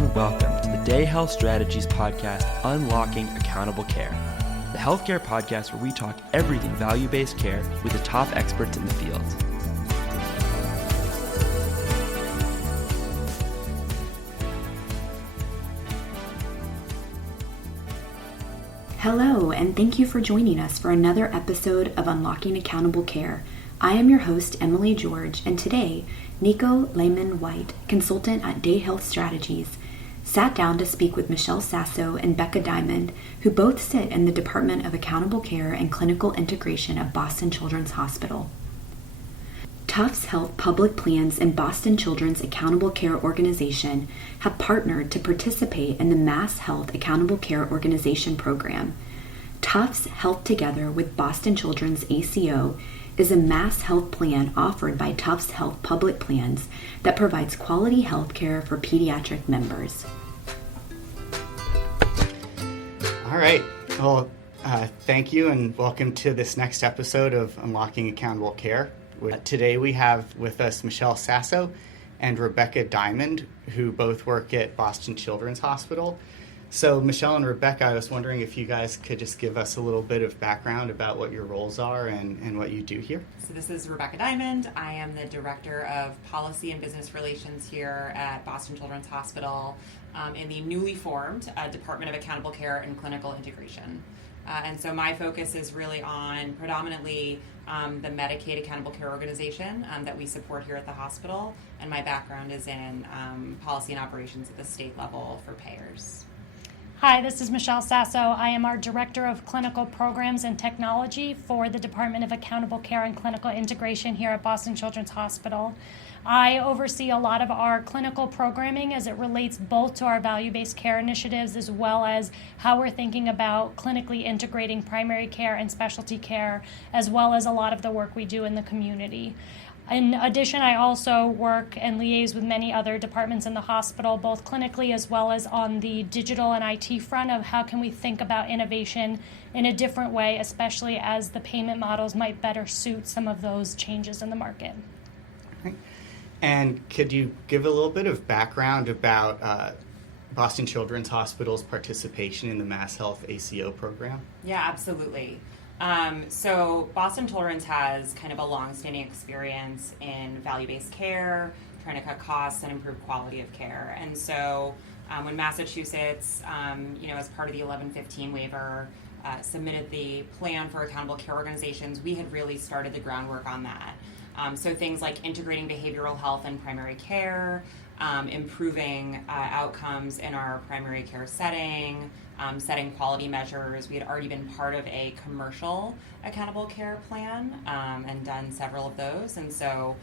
and welcome to the Day Health Strategies podcast, Unlocking Accountable Care, the healthcare podcast where we talk everything value-based care with the top experts in the field. Hello, and thank you for joining us for another episode of Unlocking Accountable Care. I am your host, Emily George, and today, Nico Lehman-White, consultant at Day Health Strategies, sat down to speak with Michele Sasso and Rebekah Diamond, who both sit in the Department of Accountable Care and Clinical Integration of Boston Children's Hospital. Tufts Health Public Plans and Boston Children's Accountable Care Organization have partnered to participate in the Mass Health Accountable Care Organization program. Tufts Health Together with Boston Children's ACO is a mass health plan offered by Tufts Health Public Plans that provides quality health care for pediatric members. All right. Well, thank you and welcome to this next episode of Unlocking Accountable Care. Today we have with us Michele Sasso and Rebekah Diamond, who both work at Boston Children's Hospital. So Michele and Rebekah, I was wondering if you guys could just give us a little bit of background about what your roles are and what you do here. So this is Rebekah Diamond. I am the Director of Policy and Business Relations here at Boston Children's Hospital in the newly formed Department of Accountable Care and Clinical Integration. And so my focus is really on predominantly the Medicaid Accountable Care Organization that we support here at the hospital. And my background is in policy and operations at the state level for payers. Hi, this is Michele Sasso. I am our Director of Clinical Programs and Technology for the Department of Accountable Care and Clinical Integration here at Boston Children's Hospital. I oversee a lot of our clinical programming as it relates both to our value-based care initiatives as well as how we're thinking about clinically integrating primary care and specialty care, as well as a lot of the work we do in the community. In addition, I also work and liaise with many other departments in the hospital, both clinically as well as on the digital and IT front of how can we think about innovation in a different way, especially as the payment models might better suit some of those changes in the market. Okay. And could you give a little bit of background about Boston Children's Hospital's participation in the Mass Health ACO program? Yeah, absolutely. So Boston Children's has kind of a long-standing experience in value-based care, trying to cut costs and improve quality of care. And so when Massachusetts, as part of the 1115 waiver, submitted the plan for accountable care organizations, we had really started the groundwork on that. So things like integrating behavioral health and primary care, improving outcomes in our primary care setting, setting quality measures. We had already been part of a commercial accountable care plan and done several of those. And so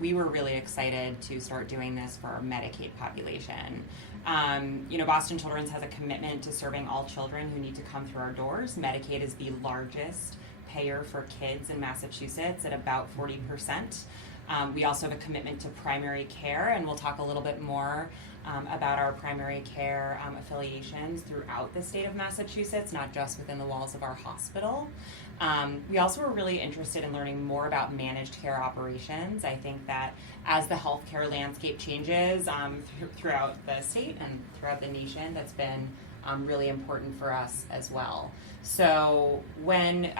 we were really excited to start doing this for our Medicaid population. Boston Children's has a commitment to serving all children who need to come through our doors. Medicaid is the largest payer for kids in Massachusetts at about 40%. We also have a commitment to primary care, and we'll talk a little bit more about our primary care affiliations throughout the state of Massachusetts, not just within the walls of our hospital. We also were really interested in learning more about managed care operations. I think that as the healthcare landscape changes throughout the state and throughout the nation, that's been really important for us as well. So when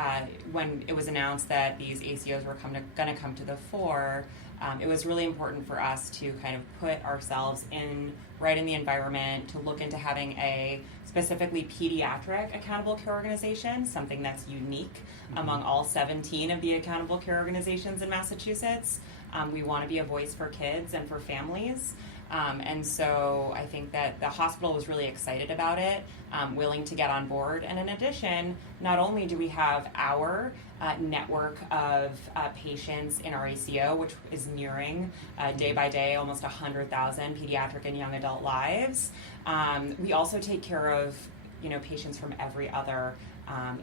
it was announced that these ACOs were going to come to the fore, it was really important for us to kind of put ourselves right in the environment, to look into having a specifically pediatric accountable care organization, something that's unique among all 17 of the accountable care organizations in Massachusetts. We want to be a voice for kids and for families. And so I think that the hospital was really excited about it, willing to get on board. And in addition, not only do we have our network of patients in our ACO, which is nearing day by day almost 100,000 pediatric and young adult lives, we also take care of patients from every other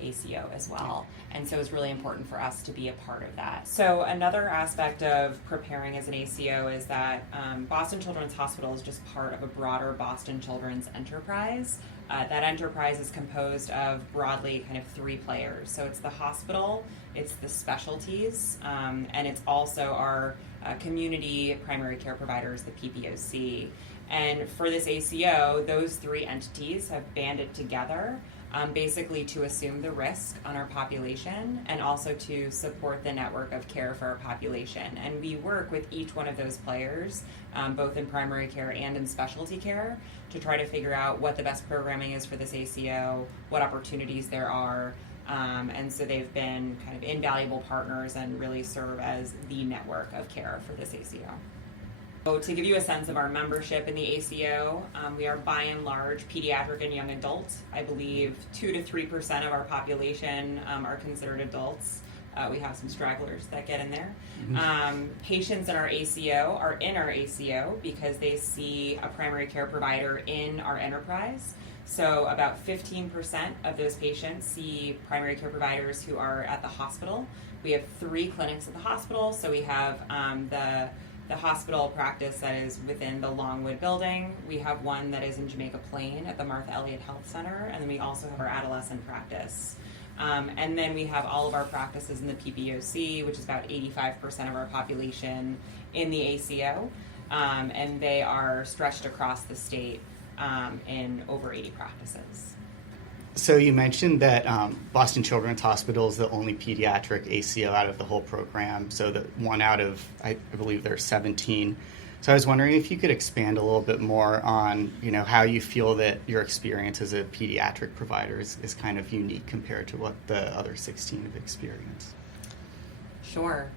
ACO as well. And so it's really important for us to be a part of that. So another aspect of preparing as an ACO is that Boston Children's Hospital is just part of a broader Boston Children's enterprise. That enterprise is composed of broadly kind of three players. So it's the hospital, it's the specialties, and it's also our community primary care providers, the PPOC. And for this ACO, those three entities have banded together basically to assume the risk on our population and also to support the network of care for our population. And we work with each one of those players, both in primary care and in specialty care, to try to figure out what the best programming is for this ACO, what opportunities there are. And so they've been kind of invaluable partners and really serve as the network of care for this ACO. So to give you a sense of our membership in the ACO, we are by and large pediatric and young adults. I believe 2 to 3% of our population are considered adults. We have some stragglers that get in there. Patients in our ACO are in our ACO because they see a primary care provider in our enterprise. So about 15% of those patients see primary care providers who are at the hospital. We have 3 clinics at the hospital. So we have the hospital practice that is within the Longwood building. We have one that is in Jamaica Plain at the Martha Elliott Health Center, and then we also have our adolescent practice. And then we have all of our practices in the PPOC, which is about 85% of our population in the ACO, and they are stretched across the state in over 80 practices. So you mentioned that Boston Children's Hospital is the only pediatric ACO out of the whole program, so the one out of, I believe there's 17. So I was wondering if you could expand a little bit more on, how you feel that your experience as a pediatric provider is kind of unique compared to what the other 16 have experienced. Sure.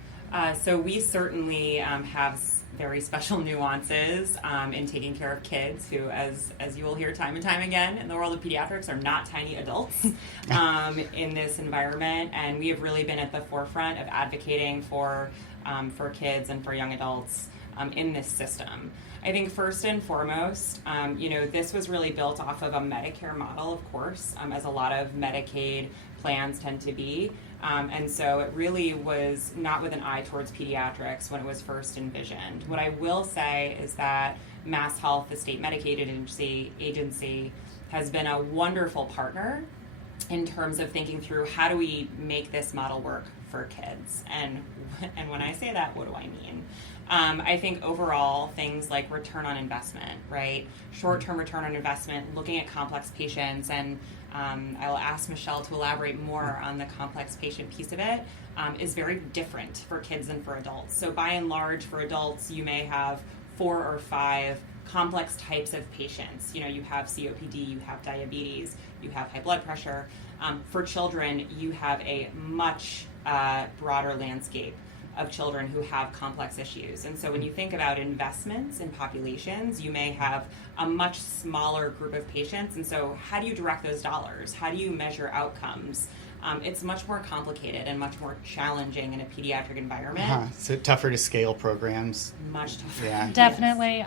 So we certainly have very special nuances in taking care of kids who, as you will hear time and time again in the world of pediatrics, are not tiny adults in this environment. And we have really been at the forefront of advocating for kids and for young adults in this system. I think first and foremost, this was really built off of a Medicare model, of course, as a lot of Medicaid plans tend to be. And so it really was not with an eye towards pediatrics when it was first envisioned. What I will say is that MassHealth, the state Medicaid agency, has been a wonderful partner in terms of thinking through how do we make this model work for kids. And when I say that, what do I mean? I think overall things like return on investment, right? Short-term return on investment, looking at complex patients, and I will ask Michele to elaborate more on the complex patient piece of it, is very different for kids than for adults. So by and large, for adults, you may have 4 or 5 complex types of patients. You have COPD, you have diabetes, you have high blood pressure. For children, you have a much broader landscape of children who have complex issues. And so when you think about investments in populations, you may have a much smaller group of patients. And so how do you direct those dollars? How do you measure outcomes? It's much more complicated and much more challenging in a pediatric environment. So tougher to scale programs. Much tougher. Yeah. Definitely.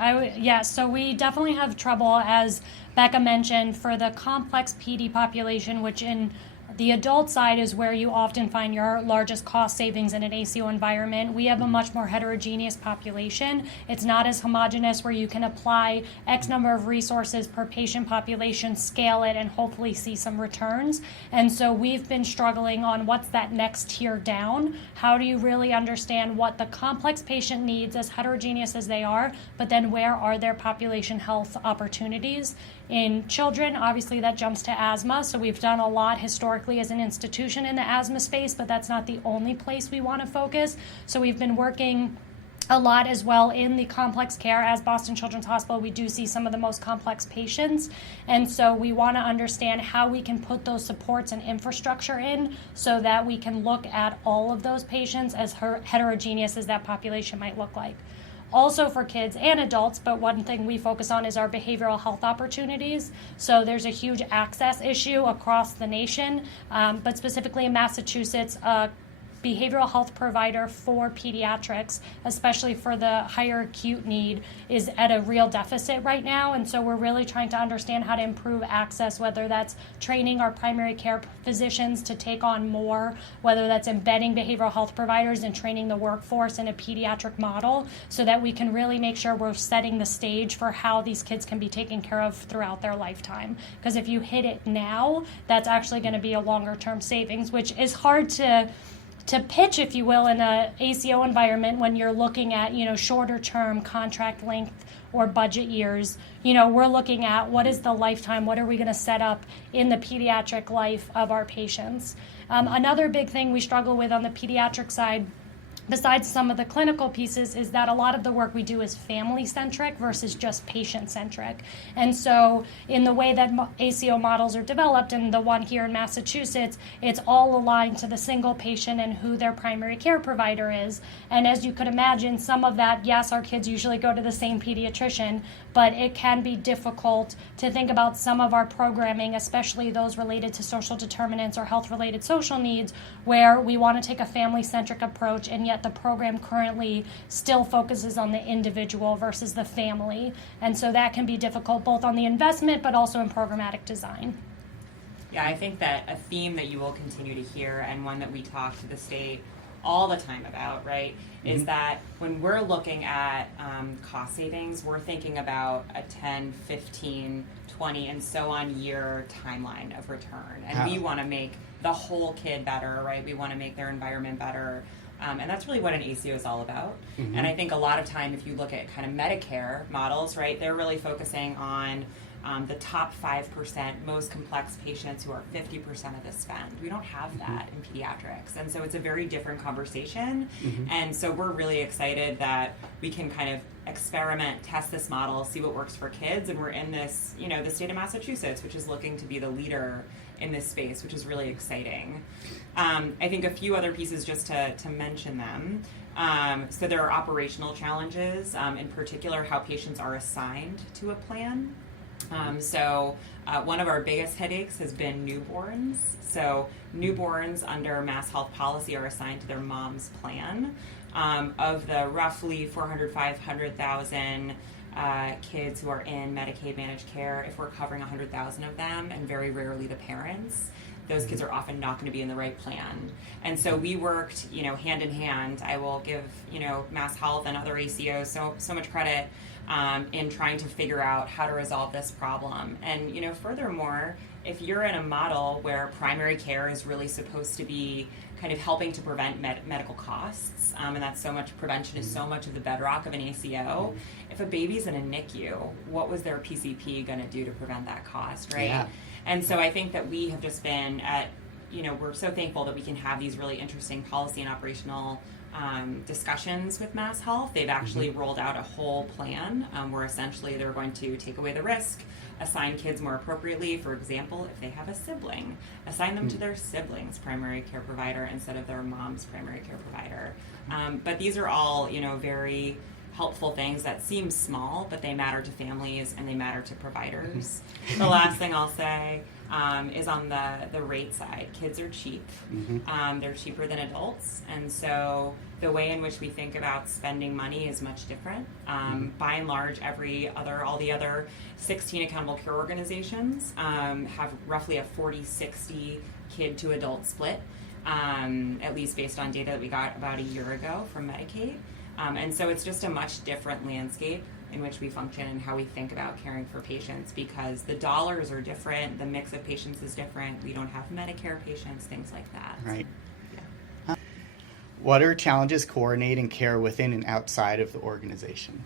So we definitely have trouble, as Becca mentioned, for the complex PD population, which in the adult side is where you often find your largest cost savings in an ACO environment. We have a much more heterogeneous population. It's not as homogeneous where you can apply X number of resources per patient population, scale it, and hopefully see some returns. And so we've been struggling on what's that next tier down. How do you really understand what the complex patient needs, as heterogeneous as they are, but then where are their population health opportunities? In children, obviously that jumps to asthma, so we've done a lot historically as an institution in the asthma space, but that's not the only place we want to focus. So we've been working a lot as well in the complex care. As Boston Children's Hospital, we do see some of the most complex patients, and so we want to understand how we can put those supports and infrastructure in so that we can look at all of those patients, as heterogeneous as that population might look like. Also for kids and adults, but one thing we focus on is our behavioral health opportunities. So there's a huge access issue across the nation, but specifically in Massachusetts, behavioral health provider for pediatrics, especially for the higher acute need, is at a real deficit right now. And so we're really trying to understand how to improve access, whether that's training our primary care physicians to take on more, whether that's embedding behavioral health providers and training the workforce in a pediatric model, so that we can really make sure we're setting the stage for how these kids can be taken care of throughout their lifetime. Because if you hit it now, that's actually going to be a longer term savings, which is hard to pitch, if you will, in a ACO environment when you're looking at, shorter term contract length or budget years. We're looking at what is the lifetime, what are we going to set up in the pediatric life of our patients. Another big thing we struggle with on the pediatric side, besides some of the clinical pieces, is that a lot of the work we do is family-centric versus just patient-centric. And so in the way that ACO models are developed, and the one here in Massachusetts, it's all aligned to the single patient and who their primary care provider is. And as you could imagine, some of that, yes, our kids usually go to the same pediatrician, but it can be difficult to think about some of our programming, especially those related to social determinants or health-related social needs, where we want to take a family-centric approach, and yet the program currently still focuses on the individual versus the family. And so that can be difficult both on the investment but also in programmatic design. Yeah, I think that a theme that you will continue to hear, and one that we talk to the state all the time about, right, is that when we're looking at cost savings, we're thinking about a 10, 15, 20, and so on year timeline of return. And we want to make the whole kid better, right? We want to make their environment better. And that's really what an ACO is all about. And I think a lot of time, if you look at kind of Medicare models, right, they're really focusing on the top 5% most complex patients who are 50% of the spend. We don't have that in pediatrics. And so it's a very different conversation. And so we're really excited that we can kind of experiment, test this model, see what works for kids. And we're in this, the state of Massachusetts, which is looking to be the leader in this space, which is really exciting. I think a few other pieces just to mention them. So there are operational challenges, in particular how patients are assigned to a plan. So one of our biggest headaches has been newborns. So newborns under Mass Health policy are assigned to their mom's plan. Of the roughly 500,000 kids who are in Medicaid managed care, if we're covering 100,000 of them, and very rarely the parents, those kids are often not going to be in the right plan. And so we worked, hand in hand. I will give, Mass Health and other ACOs so much credit in trying to figure out how to resolve this problem. And, furthermore, if you're in a model where primary care is really supposed to be kind of helping to prevent medical costs, and that's so much, prevention is so much of the bedrock of an ACO. If a baby's in a NICU, what was their PCP going to do to prevent that cost, right? Yeah. And so I think that we have just been we're so thankful that we can have these really interesting policy and operational discussions with Mass Health. They've actually rolled out a whole plan where essentially they're going to take away the risk, assign kids more appropriately. For example, if they have a sibling, assign them to their sibling's primary care provider instead of their mom's primary care provider. But these are all, very helpful things that seem small, but they matter to families and they matter to providers. The last thing I'll say is on the rate side. Kids are cheap. They're cheaper than adults, and so the way in which we think about spending money is much different. By and large, all the other 16 accountable care organizations have roughly a 40-60 kid to adult split, at least based on data that we got about a year ago from Medicaid. And so it's just a much different landscape in which we function and how we think about caring for patients, because the dollars are different, the mix of patients is different, we don't have Medicare patients, things like that. Right. Yeah. What are challenges coordinating care within and outside of the organization?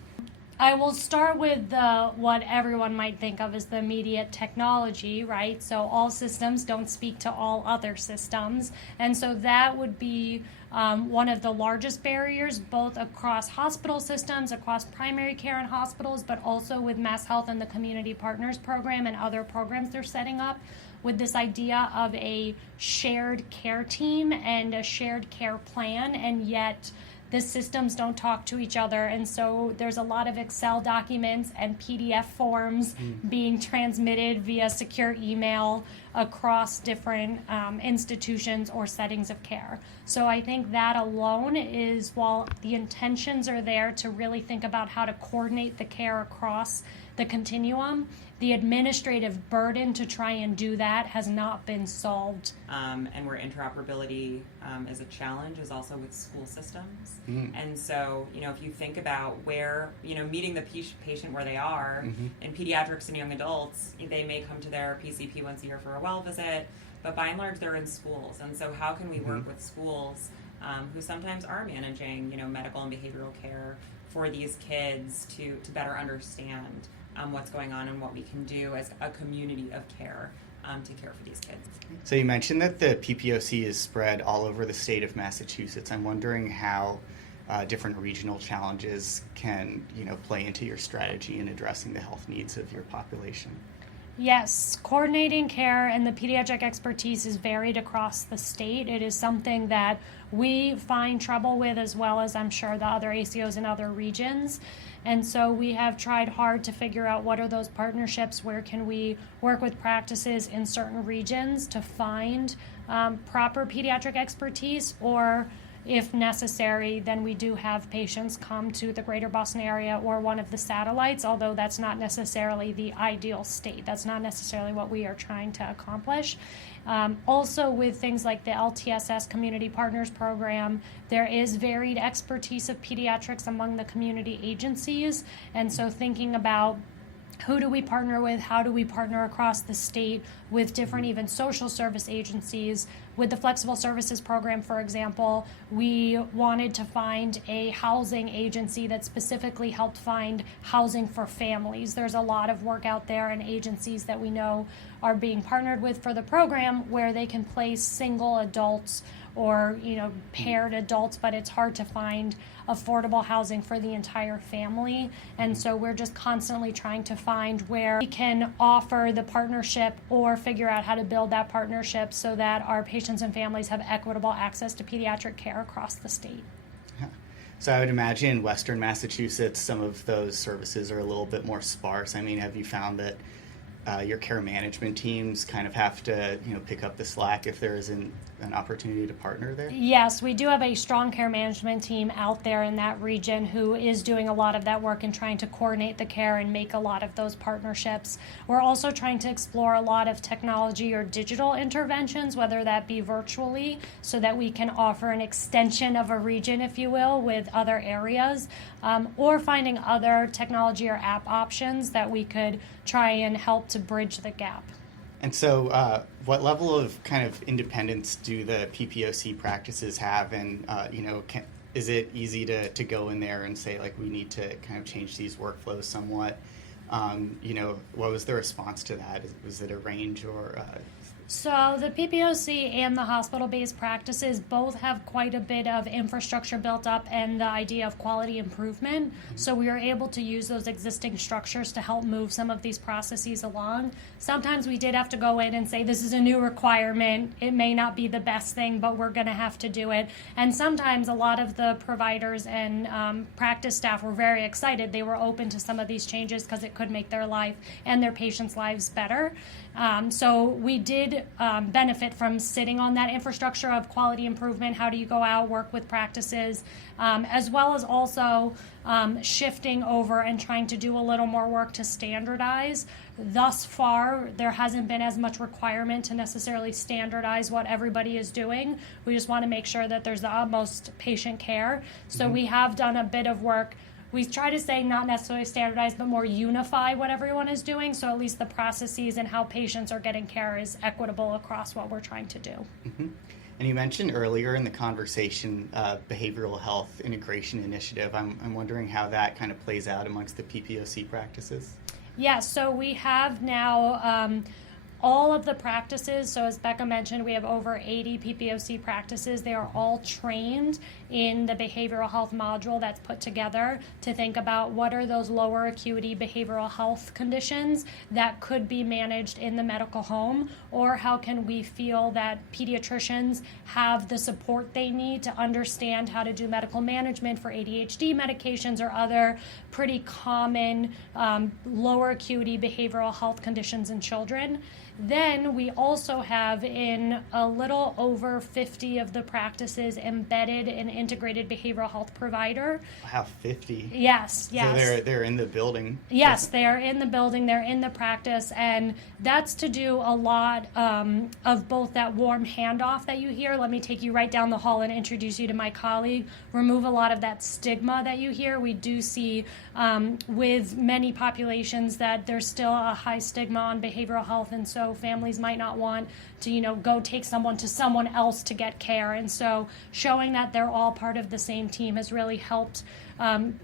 I will start with what everyone might think of as the immediate technology, right? So all systems don't speak to all other systems. And so that would be one of the largest barriers, both across hospital systems, across primary care and hospitals, but also with Mass Health and the Community Partners Program and other programs they're setting up, with this idea of a shared care team and a shared care plan, and yet the systems don't talk to each other, and so there's a lot of Excel documents and PDF forms being transmitted via secure email across different institutions or settings of care. So I think that alone is, while the intentions are there to really think about how to coordinate the care across the continuum, the administrative burden to try and do that has not been solved. And where interoperability is a challenge is also with school systems. And so, if you think about where, meeting the patient where they are, in pediatrics and young adults, they may come to their PCP once a year for a well visit, but by and large they're in schools. And so how can we work with schools who sometimes are managing, medical and behavioral care for these kids to better understand what's going on and what we can do as a community of care to care for these kids. So you mentioned that the PPOC is spread all over the state of Massachusetts. I'm wondering how different regional challenges can, play into your strategy in addressing the health needs of your population. Yes, coordinating care and the pediatric expertise is varied across the state. It is something that we find trouble with, as well as I'm sure the other ACOs in other regions. And so we have tried hard to figure out what are those partnerships, where can we work with practices in certain regions to find proper pediatric expertise, or if necessary, then we do have patients come to the greater Boston area or one of the satellites, although that's not necessarily the ideal state. That's not necessarily what we are trying to accomplish. Also, with things like the LTSS Community Partners Program, there is varied expertise of pediatrics among the community agencies, and so thinking about who do we partner with? How do we partner across the state with different even social service agencies? With the Flexible Services Program, for example, we wanted to find a housing agency that specifically helped find housing for families. There's a lot of work out there and agencies that we know are being partnered with for the program where they can place single adults or paired adults, but it's hard to find affordable housing for the entire family. And so we're just constantly trying to find where we can offer the partnership or figure out how to build that partnership so that our patients and families have equitable access to pediatric care across the state. So I would imagine in Western Massachusetts, some of those services are a little bit more sparse. I mean, have you found that your care management teams kind of have to, pick up the slack if there isn't an opportunity to partner there? Yes, we do have a strong care management team out there in that region who is doing a lot of that work and trying to coordinate the care and make a lot of those partnerships. We're also trying to explore a lot of technology or digital interventions, whether that be virtually, so that we can offer an extension of a region, if you will, with other areas, or finding other technology or app options that we could try and help to bridge the gap. And so what level of kind of independence do the PPOC practices have? And, is it easy to go in there and say, like, we need to kind of change these workflows somewhat? What was the response to that? Was it a range or... So the PPOC and the hospital-based practices both have quite a bit of infrastructure built up and the idea of quality improvement. So we are able to use those existing structures to help move some of these processes along. Sometimes we did have to go in and say, this is a new requirement. It may not be the best thing, but we're going to have to do it. And sometimes a lot of the providers and practice staff were very excited. They were open to some of these changes because it could make their life and their patients' lives better. So we did benefit from sitting on that infrastructure of quality improvement. How do you go out, work with practices, as well as also shifting over and trying to do a little more work to standardize. Thus far, there hasn't been as much requirement to necessarily standardize what everybody is doing. We just want to make sure that there's the utmost patient care. So we have done a bit of work. We try to say not necessarily standardize, but more unify what everyone is doing, so at least the processes and how patients are getting care is equitable across what we're trying to do. And you mentioned earlier in the conversation behavioral health integration initiative. I'm wondering how that kind of plays out amongst the PPOC practices. Yeah, so we have now all of the practices, so as Becca mentioned, we have over 80 PPOC practices. They are all trained in the behavioral health module that's put together to think about what are those lower acuity behavioral health conditions that could be managed in the medical home, or how can we feel that pediatricians have the support they need to understand how to do medical management for ADHD medications or other pretty common lower acuity behavioral health conditions in children. Then we also have in a little over 50 of the practices embedded an integrated behavioral health provider. Wow, 50. Yes. So they're in the building. Yes, they are in the building, they're in the practice, and that's to do a lot of both that warm handoff that you hear. Let me take you right down the hall and introduce you to my colleague. Remove a lot of that stigma that you hear. We do see with many populations that there's still a high stigma on behavioral health, and so families might not want to, go take someone to someone else to get care. And so showing that they're all part of the same team has really helped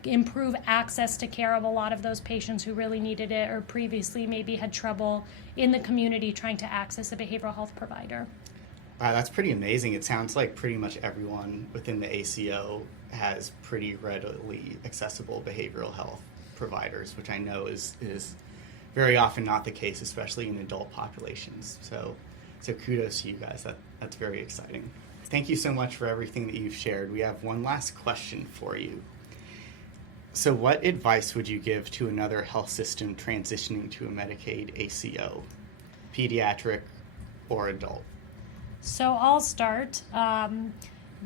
improve access to care of a lot of those patients who really needed it or previously maybe had trouble in the community trying to access a behavioral health provider. Wow, that's pretty amazing. It sounds like pretty much everyone within the ACO has pretty readily accessible behavioral health providers, which I know is very often not the case, especially in adult populations. So kudos to you guys. That's very exciting. Thank you so much for everything that you've shared. We have one last question for you. So what advice would you give to another health system transitioning to a Medicaid ACO, pediatric or adult? So I'll start.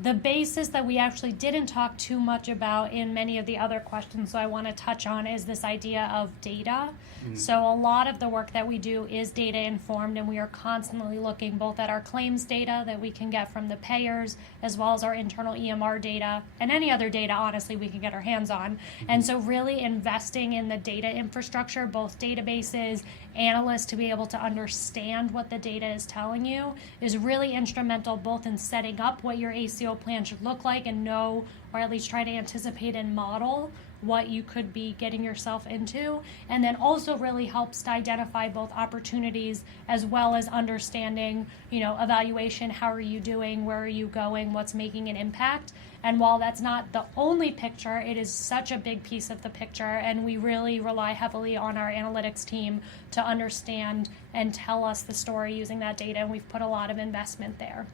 The basis that we actually didn't talk too much about in many of the other questions, so I want to touch on, is this idea of data. So a lot of the work that we do is data informed, and we are constantly looking both at our claims data that we can get from the payers, as well as our internal EMR data, and any other data, honestly, we can get our hands on. And so really investing in the data infrastructure, both databases, analysts, to be able to understand what the data is telling you, is really instrumental both in setting up what your ACO plan should look like and know, or at least try to anticipate and model what you could be getting yourself into, and then also really helps to identify both opportunities as well as understanding, evaluation, how are you doing, where are you going, what's making an impact. And while that's not the only picture, it is such a big piece of the picture, and we really rely heavily on our analytics team to understand and tell us the story using that data, and we've put a lot of investment there.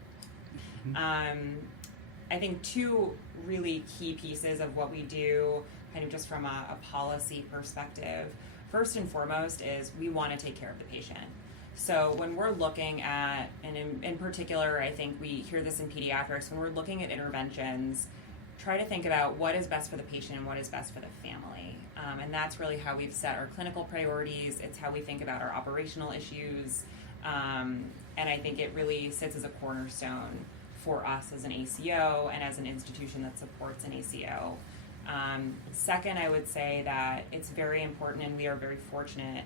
I think two really key pieces of what we do, kind of just from a policy perspective. First and foremost is we want to take care of the patient. So when we're looking at, and in particular, I think we hear this in pediatrics, when we're looking at interventions, try to think about what is best for the patient and what is best for the family. And that's really how we've set our clinical priorities. It's how we think about our operational issues. And I think it really sits as a cornerstone for us as an ACO and as an institution that supports an ACO. Second, I would say that it's very important, and we are very fortunate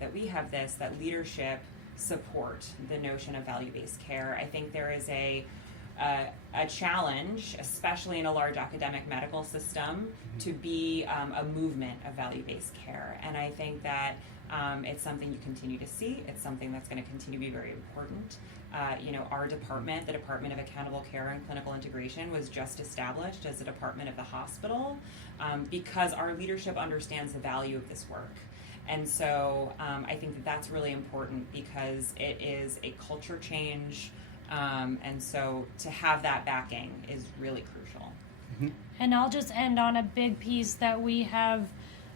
that we have that leadership support the notion of value-based care. I think there is a challenge, especially in a large academic medical system, to be a movement of value-based care. And I think that it's something you continue to see. It's something that's going to continue to be very important. Our department, the Department of Accountable Care and Clinical Integration, was just established as a department of the hospital because our leadership understands the value of this work. And so I think that that's really important because it is a culture change. And so to have that backing is really crucial. And I'll just end on a big piece that we have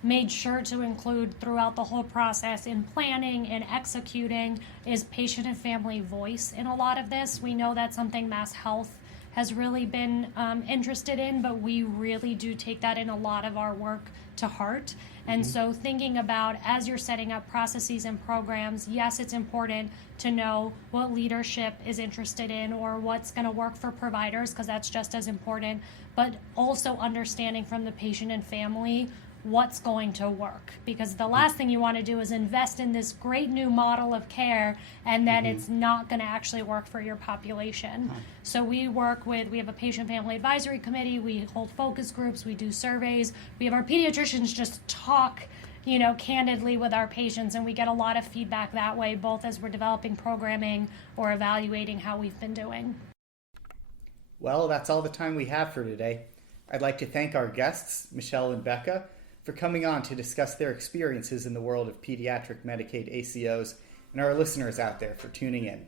made sure to include throughout the whole process in planning and executing is patient and family voice in a lot of this. We know that's something Mass Health has really been interested in, but we really do take that in a lot of our work to heart. And so thinking about, as you're setting up processes and programs, yes, it's important to know what leadership is interested in or what's going to work for providers, because that's just as important, but also understanding from the patient and family what's going to work, because the last thing you want to do is invest in this great new model of care and then it's not going to actually work for your population. So we have a patient family advisory committee, we hold focus groups, we do surveys, we have our pediatricians just talk candidly with our patients, and we get a lot of feedback that way, both as we're developing programming or evaluating how we've been doing. Well, that's all the time we have for today. I'd like to thank our guests, Michele and Rebekah, for coming on to discuss their experiences in the world of pediatric Medicaid ACOs, and our listeners out there for tuning in.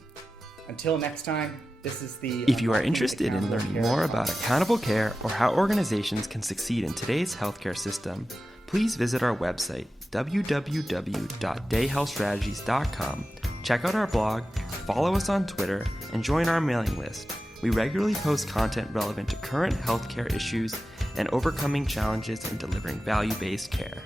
Until next time, this is the... If you are interested in learning more about accountable care or how organizations can succeed in today's healthcare system, please visit our website, www.dayhealthstrategies.com. Check out our blog, follow us on Twitter, and join our mailing list. We regularly post content relevant to current healthcare issues and overcoming challenges in delivering value-based care.